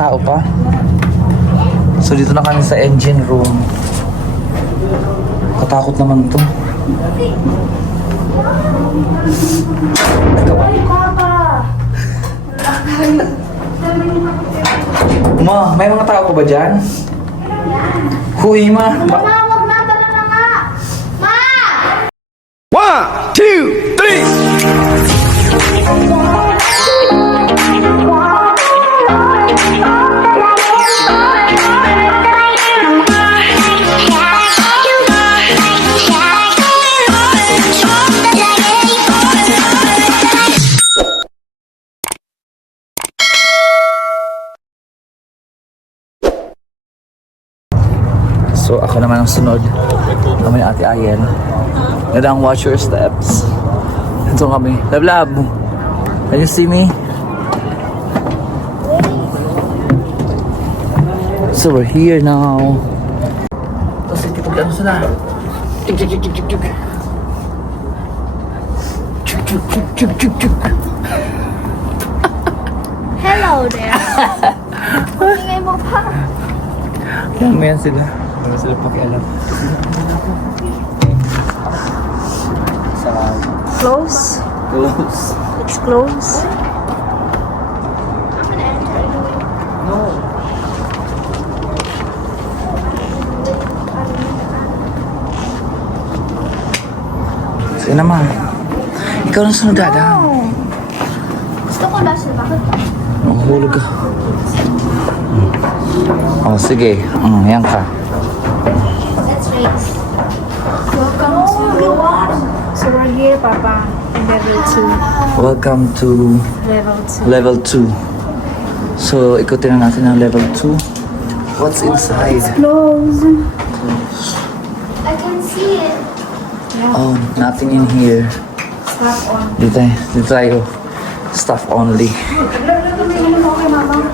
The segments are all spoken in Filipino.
tao pa. So dito na kami sa engine room. Katakot naman to. Ma, may mga tao pa ba dyan? Huy, ma. Wag na, tara na nga! Ma! 1, 2, 3. So ako naman ang sunod. Kami ni Ate Ayen. Nadang watch your steps. Ito kami. Love, love. Can you see me? So we're here now. Tapos ikipag-ano sila. Chuk chuk chuk chuk chuk chuk. Chuk chuk chuk chuk chuk chuk. Hello there! Ingay mo pa! Yan sila. Wala sila pakialam. Close? Close. It's close. No. Sige naman. Ikaw na sunod, Dada. Gusto ko na siya. Bakit? Mahulog ka. Oh, sige. Yan ka. Let's race. Welcome to... So we're here, Papa. In level 2. Welcome to Level 2. level 2. So, ikutin na natin ang level 2. What's inside? Close. I can see it. Oh, nothing in here. Stop on. Dito tayo. Stuff only. Okay, Mama.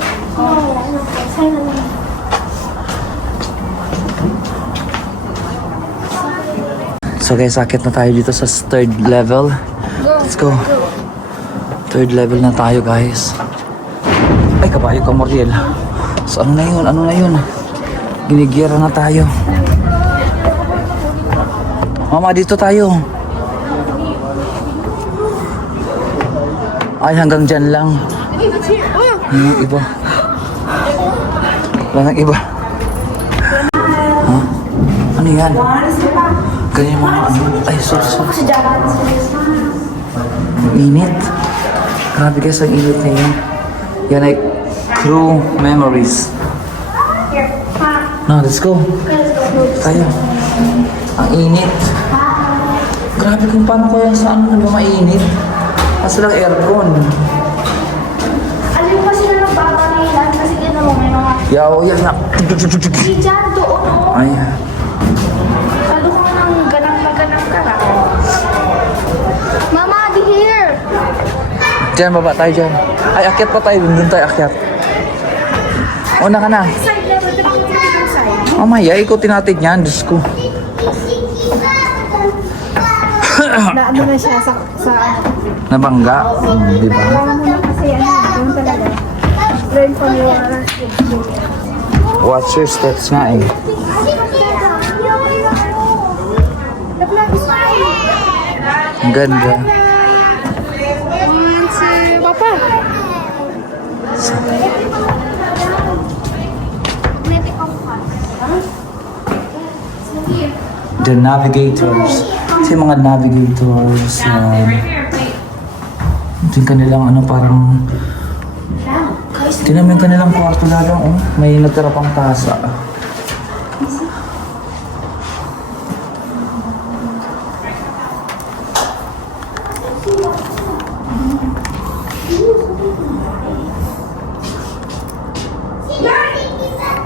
So guys, sakit na tayo dito sa third level. Let's go. Third level na tayo, guys. Ay, kabayo ka, Moriel. So ano na yun? Ano na yun? Ginigira na tayo. Mama, dito tayo. Ay, hanggang dyan lang. Yung iba. Wala nang iba. Huh? Ano yan? Ganyan mga ano. Ay, sorry. Ang init. Grabe guys, ang init na yun. Yan ay crew memories. No, let's go. Tayo. Ang init. Grabe kung paano ko yan sa ano na ba mainit. Kasi lang aircon. Alam mo kasi na nagpapangilan kasi gano'n mo may mga... Yaw, yan na. Si Jan doon, oh. Ay, Lalo ka nang ganang ka na. Mama, di here! dyan, baba tayo dyan. Ay, akyat pa tayo. Doon tayo akyat. Una ka na. Side level, yung side. Mamaya, ikutin natin yan. Diyos ko. Na ano na siya sa ano. Nabangga. Di ba? Kailangan mo na kasi ano, ganun talaga. Learn from your Watch your steps nga eh. The vlog is fine. Ang ganda. 1, 2, Papa. The navigators. Kasi yung mga navigators. Ito yung kanilang ano parang... Tinan mo yung kanilang kwarto lang. Oh. May nagtira pang tasa.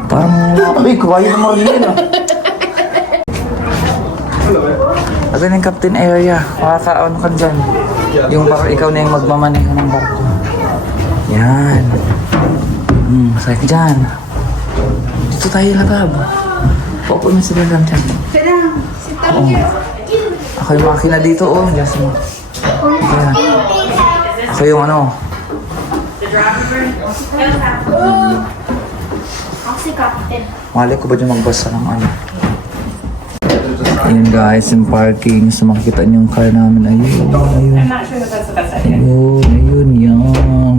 Parang... Ay, kawaii na Marilyn ah. Aga ng captain area. Makakaon ka dyan. Yung parang ikaw na yung magmamaneho ng barko. Yan. Masaya ka dyan. Dito tayo latab. Paupo na sila lang dyan. Oo. Ako yung makina dito, oh. Yes, mo. Ayan. Ako yung ano. Captain. Mali ko ba dyan magbasa ng ano? Ayun guys, yung parking. So makikita niyo yung car namin. Ayun, ayun. I'm not sure that that's the best idea. Ayun, ayun, yan.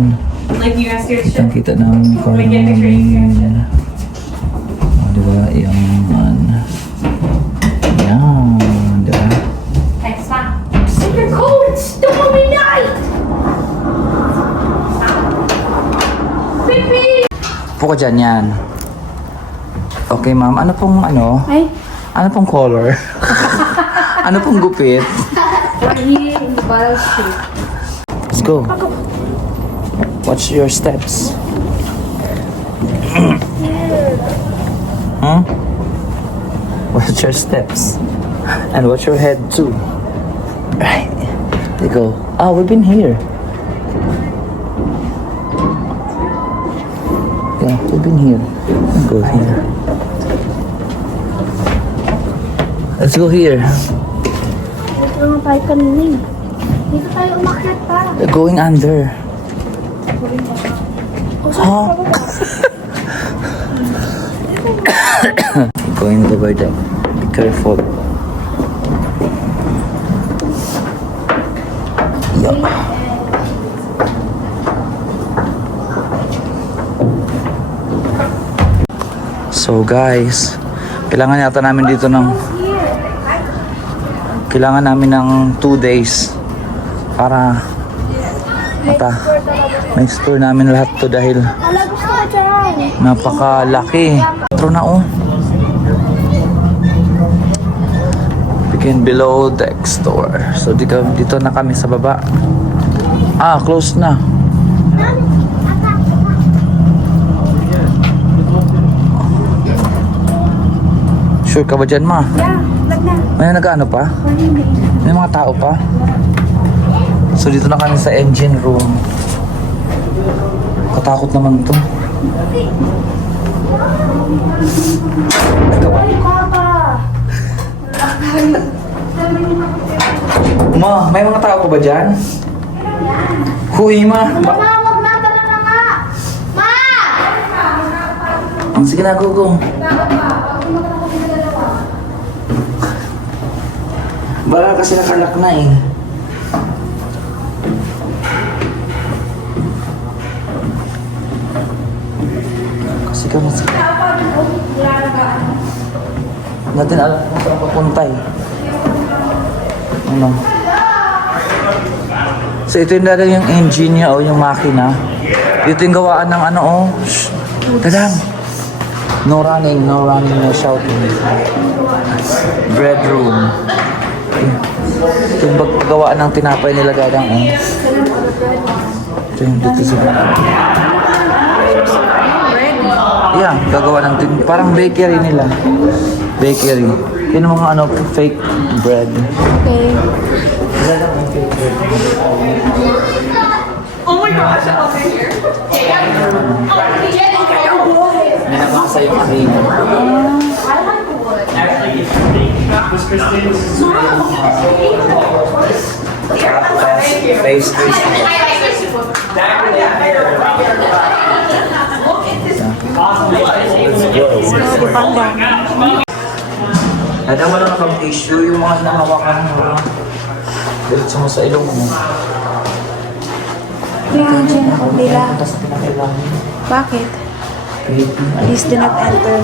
Like you guys do Kitang kita namin yung car We get picture, you guys namin. O, diba? Yan. Yan, diba? Thanks, Ma. Super cold! It's stormy night! Pipi! Upo ka dyan, yan. Okay, ma'am. Ano pong ano? Ay, Ano pong color? Ano pong gupit? we're here in the bottle street. Let's go. Watch your steps. Hmm? Watch your steps. And watch your head too. Right. There you go. Oh, we've been here. Yeah, we've been here. Let's go here. Let's go here. Dito nga tayo kanina eh. Dito tayo umakyat pa. Going under. Huh? Going over there. Be careful. Yup. So guys, kailangan yata namin dito ng kailangan namin ng 2 days para may store namin lahat to dahil Ala, gusto ko dyan. napakalaki. Metro na oh. Begin below deck store. So dito na kami sa baba. Ah, close na. Sure ka ba dyan, ma? Yeah, lag na. May nag-ano pa? May mga tao pa? So dito na kami sa engine room. Katakot naman to. Ay, papa. Ma, may mga tao pa ba dyan? Huy, ma. Ma, wag na. Tara na nga. Ma! Sige na, go. Bala kasi nakalak na eh. Kasi ka mas... Natin alam kung saan papunta eh. Ano? So ito yung dala yung engine niya o yung makina. Dito yung gawaan ng ano oh. Shh. Tadang! No running, no shouting. Bread room. Ito yung paggawaan ng tinapay nila gadang oh. Ito yung dito sa... Yeah, gagawa ng parang bakery nila. Bakery. Yun ang mga ano, fake bread. Okay. Oh my gosh, over here. May nakakasa yung cream. Pastries. Ada wala na kang tissue, yung mga hinahawakan mo. Diretso mo sa ilong mo. Kailangan siya na nila. Tapos pinakailangan. Bakit? Creepy. Please do not enter.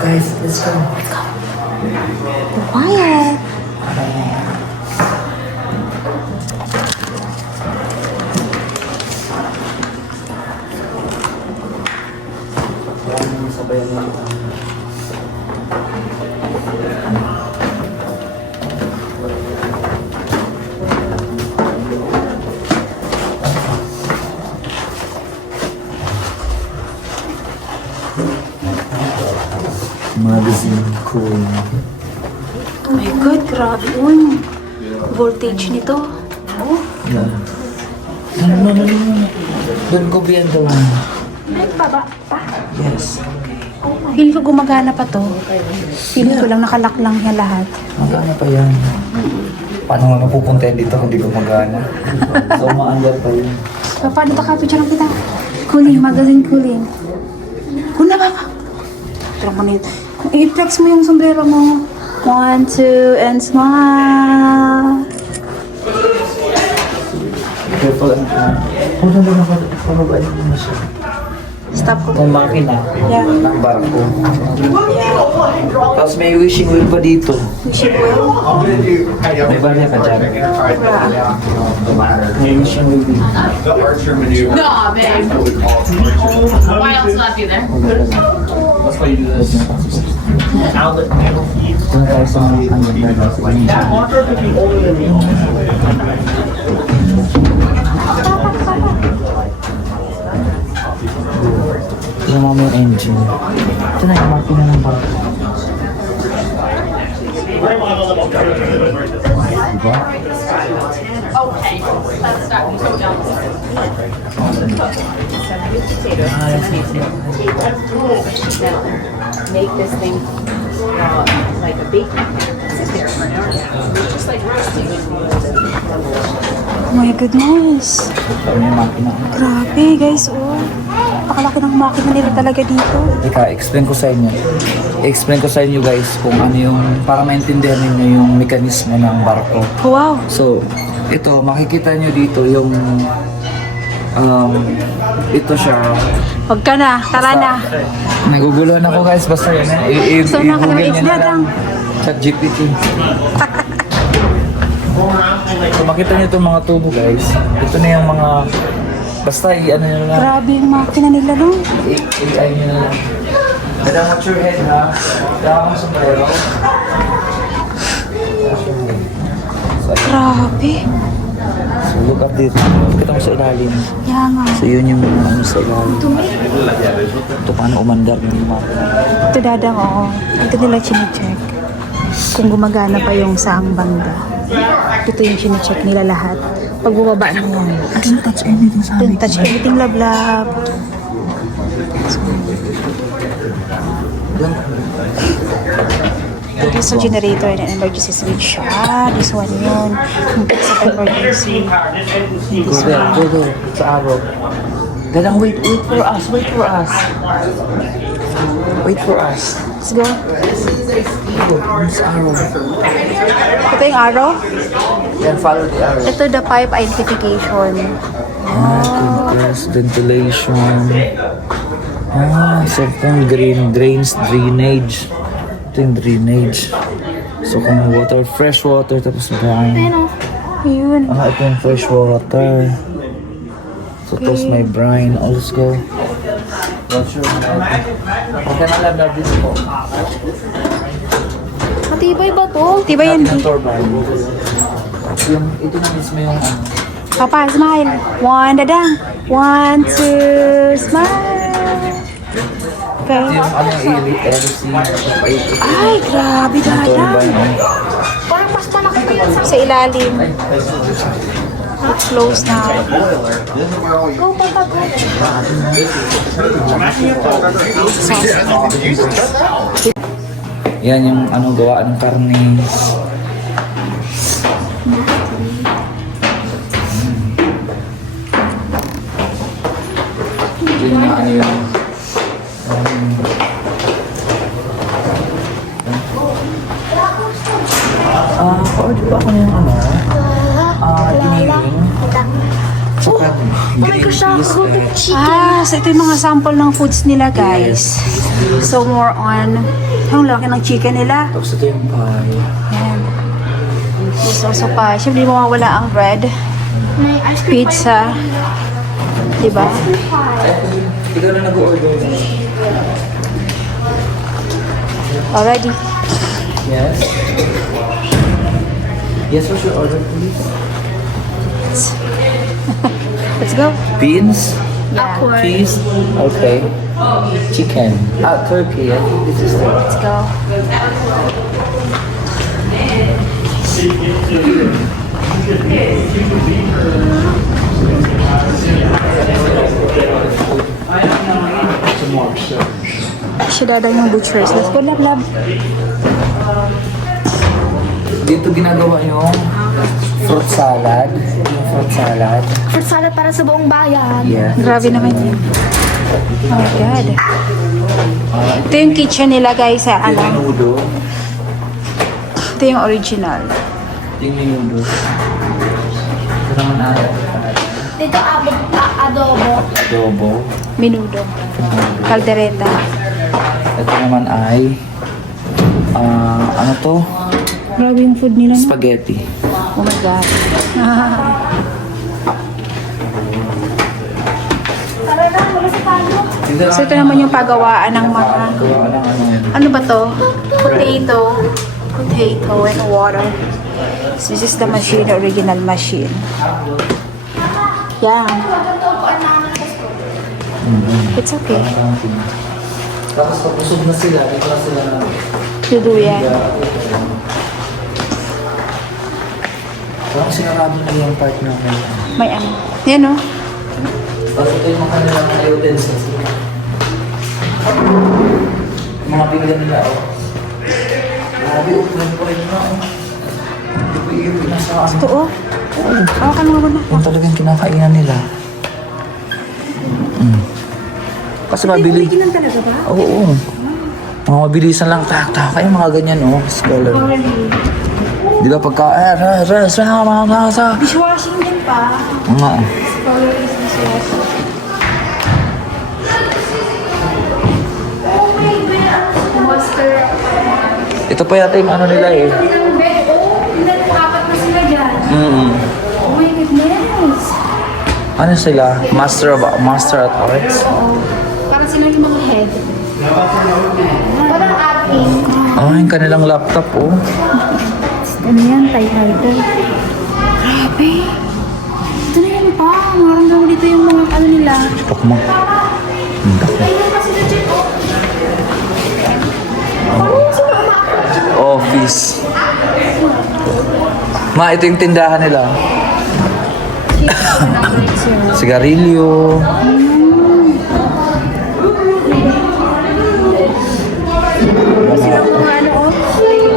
Guys, let's go. Quiet. Sabayan mo. Magazine cool. Oh my God, grabe yun. Voltage nito. Oh, Yeah. No. Doon ko biyan daw. Baba pa. Yes. feel ko gumagana pa to. Feel ko lang nakalak lang niya lahat. Magana pa yan. Paano nga mapupunta yan dito kung di gumagana? So, maandar pa yun. Papa, dito ka. Picture lang kita. Cooling, magazine cooling. Kuna, Papa. Tara mo nito. I-flex mo yung sombrero mo. 1, 2, and smile. Careful ang kung saan na pababalik mo na siya. Stop ko. Ang makina Yeah. ng barko. Tapos may wishing wheel pa dito. May barya ka dyan. May wishing wheel dito. No, babe. Why else not be there? Doon tayo sa mga yung mga may engine. Ito na yung makina ng barko. Diba? Okay, let's start. Go down. Make this thing like a bake. Sit there for an hour and a half. Just like roasting. Oh my goodness. Ito na yung makina. Grabe, guys, oh. Pakalaki ng makina nila talaga dito. Teka, explain ko sa inyo. I-explain ko sa inyo guys kung ano yung, para maintindihan ninyo yung mekanismo ng barko. Wow. So, ito, makikita nyo dito yung, ito siya. Huwag ka na. Tara na. Naguguluhan ako guys, basta yun eh. So, nakalaway I-google nyo na lang. ChatGPT. So, makita nyo itong mga tubo guys. Ito na yung mga, basta i-ano nyo na lang. Grabe yung makina nila, no? I-AI nyo na lang. Madam, watch your head ha. Kaya kang sombrero. Grabe. So, look up dito. Kita mo sa ilalim. Yan nga. So, yun yung mga ano sa ilalim. Ito paano umandar yung mga. Ito dadang, oo. Ito nila chinecheck. Kung gumagana pa yung saang banda. Ito yung chinecheck nila lahat. Pag bumaba na yan. Don't touch anything sa Don't touch everything, love. Ito sa generator and emergency switch. Ah, this one yun. Yung sa emergency. Go there, go there. Sa araw. Dadang, wait for us, wait for us. Wait for us. Let's go. Sa araw. Ito yung arrow. Then follow the arrow. Ito the pipe identification. Compressed ventilation. So kung drains, drainage. Ito yung drainage. So kung water, fresh water, tapos brine. Yun. Ito yung fresh water. So tapos may brine. Oh, let's go. What's your name? Okay na lang dito po. Matibay ba to? Diba yan? Natin ang turbine. Ito na mismo yung ano. Papa, smile. 1, dadang. 1, 2, smile. Okay. Ito yung ano, LC. Ay, grabe, dadang. Turbine. Parang mas malaki pa yan sa... Sa ilalim. Close na. Go, Papa, go. Yan yung ano, gawa ng karne. Yun yung ano yun. Order pa ako ng ano? Diniling. Saka green cheese. Ah, so ito yung mga sample ng foods nila, guys. So, more on, ang laki ng chicken nila. Tapos ito yung pie. Yan. There's also pie. Siyempre, di mawawala ang bread. May ice cream Pizza. Diba? Ikaw na nag-order. Already. Yes. Yes, what's your order, please? Let's go. Beans? Yeah. Cheese? Okay. Chicken. Turkey. I think this is the... Let's go. Siya dadang yung butchers. Let's go, love. Dito ginagawa yung Fruit salad. Yung fruit salad. Fruit salad para sa buong bayan. Yeah. Grabe naman yun. Oh my God. Ito yung kitchen nila guys sa Yung alam. menudo. Ito yung original. Yung menudo. Ito naman ay Dito adobo. adobo. Menudo. Caldereta. Ito naman ay ano to? Grabe yung food nila. No? Spaghetti. Oh my God. Tara na, wala sa talo. So ito naman yung pagawaan ng mga... Ano ba to? Potato. Potato and water. So this is the machine, the original machine. Yan. It's okay. Tapos pag busog na sila, dito na sila na Duduyan. parang sinarado na yung part na may May ano. Yan o. tapos ito yung mga kanilang utensils. Mga pinggan nila, oh. Grabe, upunan ko rin na, oh. Hindi ko yung nasa ano. Ito o. Hawakan mo muna. Yung talagang kinakainan nila. Kasi mabili. Original talaga ba? Oo. Mga mabilisan lang, tak-tak. Ay, mga ganyan, oh. Scholar. Di ba pagka, Dishwashing din pa. mga, Color is dishwashing. Master. ito pa yata yung ano nila eh. Tingnan mo, apat na sila dyan. Oh my goodness. Ano sila? Master at Arts? Oo. Parang sila yung mga head. Parang ating. Ah, yung kanilang laptop, oh. Ano yan? Typewriter. Grabe. Ito na yan pa. Marang dito yung mga ano nila. Pak mo. Hindi ko. Office. Ma, ito yung tindahan nila. Sigarilyo. Silang mga ano oh.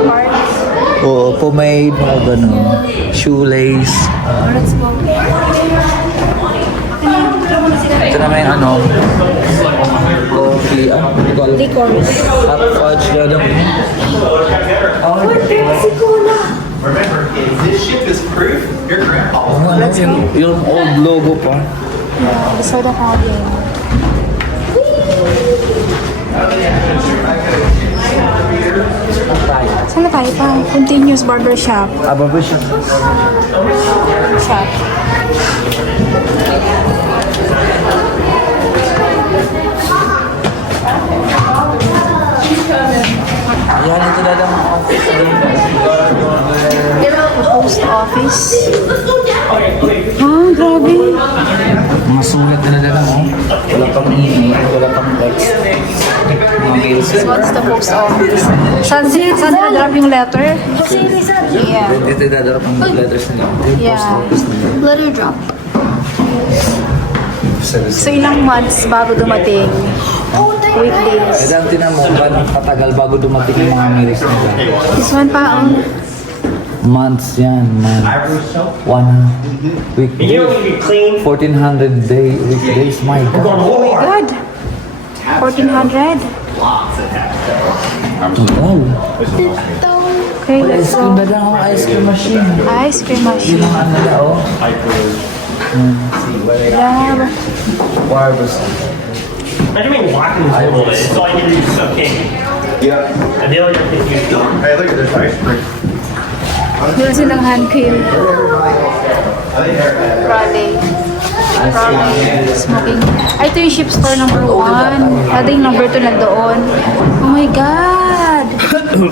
Parts. Oo, pomade, mga ganun. Shoelace. Let's go. Ito naman yung ano. Coffee. Ah, hindi ko alam. Licorice. Hot fudge. Lalong. Oh, Remember, if this ship is proof, your grandpa ano, yung old logo pa. The soda fountain. Saan na tayo pa? Continuous barbershop. Ababa siya. Shop. Ayan, ito na lang ang office. Post office. Ah, grabe. Mga sulat na lang, oh. Wala pang email, wala pang text. Mga mails. So what's the post office? Saan na-drop yung letter? Yeah. Dito dadarap ang letters nila. Yung Yeah. post office nila. Letter drop. So ilang months bago dumating? Weekdays. Kaya tinan mo, gano'ng katagal bago dumating yung mga mails nila. This one pa, oh. Months yan, months. 1 week. 1,400 weekdays, my God. Oh my God. 1,400. Wow. Okay, let's Ang go. ganda ng ice cream machine. Ice cream Yun machine. ang ano na, oh. Love. Barbers. Imagine me walking this a little bit. It's all you can do is suck in. Yeah. I feel like I'm thinking of Hey, look at this ice cream. Meron silang hand cream. Raleigh. Raleigh. Smoking. Ay, ito yung ship store number 1. Ating number 2 na doon. Oh my God! $5.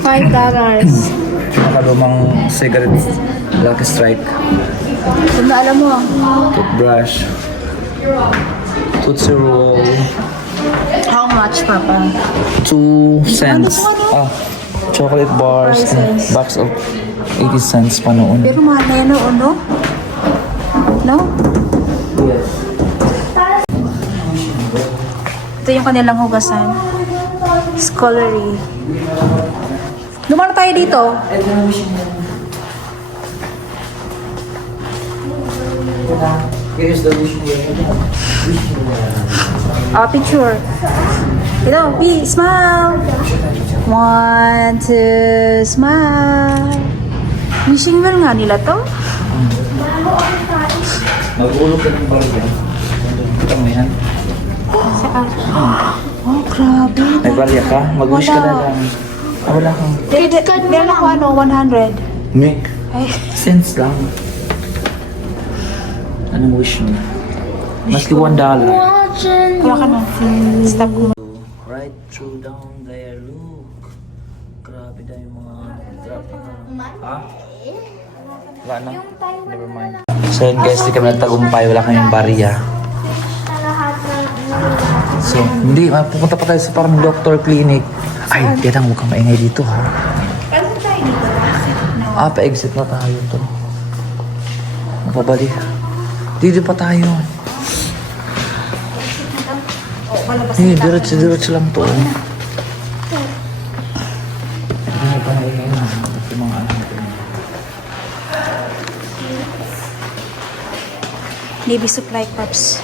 Nakalumang cigarette, Lucky Strike, Kung na alam mo. toothbrush, Tootsie Roll, How much, Papa? 2 cents. Ah, chocolate bars, Prices. box of 80 cents pa noon. Pero mahal na yan, no? No? Yes. Ito yung kanilang hugasan. Scholarly. Lumano tayo dito. ko na. Here's the wish mo. Picture. Ito, B, smile. 1, 2, smile. Wishing well nga nila to. Mag-ulog ka ng barya. Ito mo yan. Saan? Oh, grabe. May barya ka? Mag-wish ka na Wala. lang. Wala kang... Meron ako 100. Nick, Ay, cents lang. Anong wish mo? Maski $1. wala ka na. Stop mo. Right through down there, look. Grabe na yung mga trap na. Ha? Wala na? Never mind. So yun guys, di kami nagtagumpay. Wala kaming barya. So, hindi. Pupunta pa tayo sa parang doctor clinic. Ay, tiyatang huwag kang maingay dito ha. Pa-exit na tayo to. Mapabalik. Dito pa tayo. Diretso lang to. Hindi pa maingay na. Yung mga anak ko. Navy Supply Corps.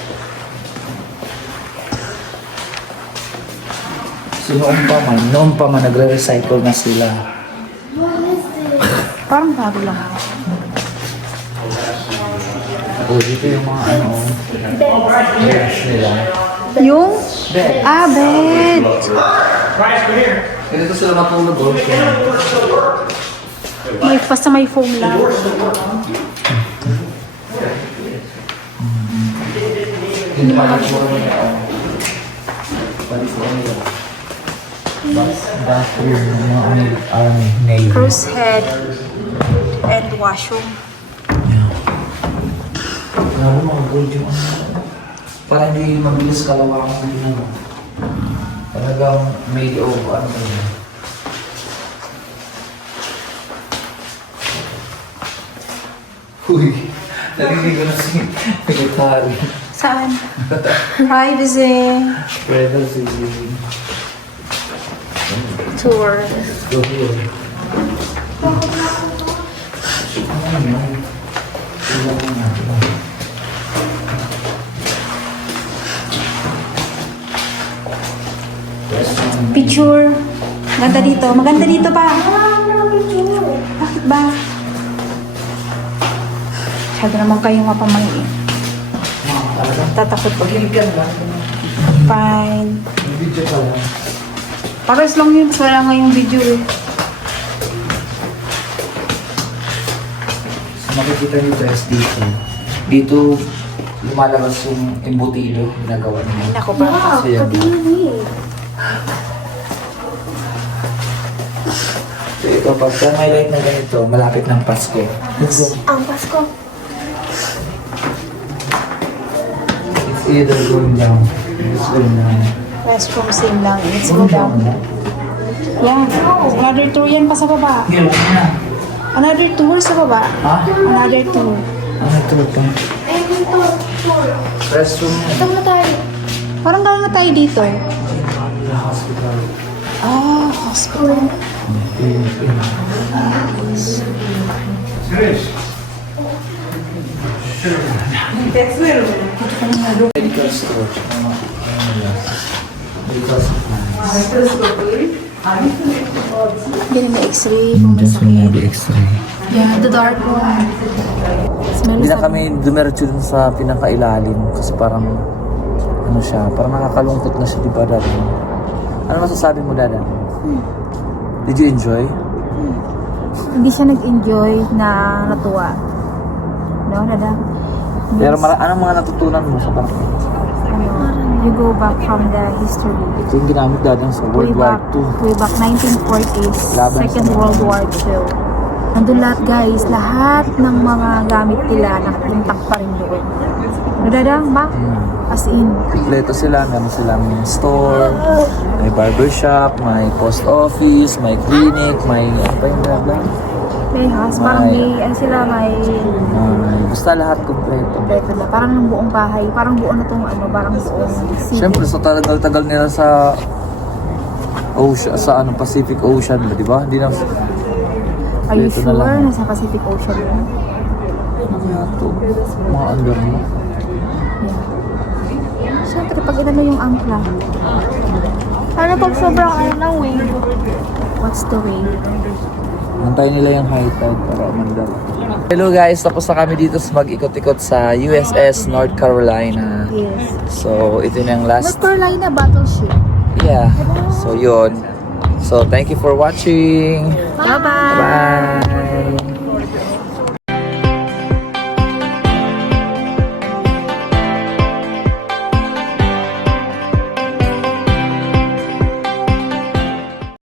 So noon pa man nagre-recycle na sila. Parang bago lang. O dito yung mga ano, beds nila. Yung? Bed. Ganito sila matulog o. Basta may foam lang. Hindi pa nagmura niya. California. Bathroom, mga nail. Cruise head and washroom. Grabe mga gold yung ano. Para hindi mabilis kalawakan din ano. Talagang made of ano yun. Uy, narinig ko na si Secretary. Saan? Privacy. Privacy. Tour. Go here. Ano yun? Tingnan mo natin. Picture. Maganda dito. Maganda dito pa. Bakit ba? Masyado naman kayong mapamangin. Tatakot ko. Pagkiligan lang. Fine. May video ka lang. Pares lang yun. Wala nga yung video eh. So makikita niyo guys dito. Dito lumalabas yung embutido ginagawa niya. Nako ba? So yan. So ito, pagka may light na ganito, malapit ng Pasko. Ang Pasko. It's either going down. It's going down. Restroom same lang. Let's go down. Yan. Another tour yan pa sa baba. Hindi, wala na. Another tour sa baba. Ha? Another tour. Ano ito pa? Ay, ito. Tour. Restroom Ito mo tayo. Parang gano'n na tayo dito. hospital. Ah, hospital. Medical store. Medical supplies. Yan may x-ray. Kung masakit. X-ray. Yeah, the dark one. Smell Hindi na is kami dumiretso dun sa pinakailalim kasi parang ano siya, parang nakakalungkot na siya, di ba, Dada? Ano masasabi mo, Dada? Did you enjoy? Hindi siya nag-enjoy na natuwa. No, Dada? Pero anong mga natutunan mo sa parang You go back from the history. ito yung ginamit, Dada, sa World War II. Way back 1940s, Laban sa Second mga- World War II. Nandun lahat guys, lahat ng mga gamit nila nakatintak pa rin doon. Nadadang ba? As in, Kompleto sila, meron silang store, may barbershop, may post office, may clinic, may ano pa yung Dada? may house, parang may, ano sila, may Basta lahat kompleto. kompleto na. Parang ng buong bahay, parang buo na itong ano, parang buong city. Siyempre, sa tagal-tagal nila sa ocean, sa ano, Pacific Ocean, di ba? Hindi na Are you kompleto na sure lang. nasa Pacific Ocean yun? kaya ito? Mga under mo. Siyempre, pag inano yung ampla. Ano pag sobrang ano ng wave? What's the way? Antay nila yung high tide para umandar. Hello guys, tapos na kami dito sa mag-ikot-ikot sa USS North Carolina. Yes. So, ito na yung last. North Carolina battleship. Yeah. So, yun. So, thank you for watching. Bye-bye! Bye!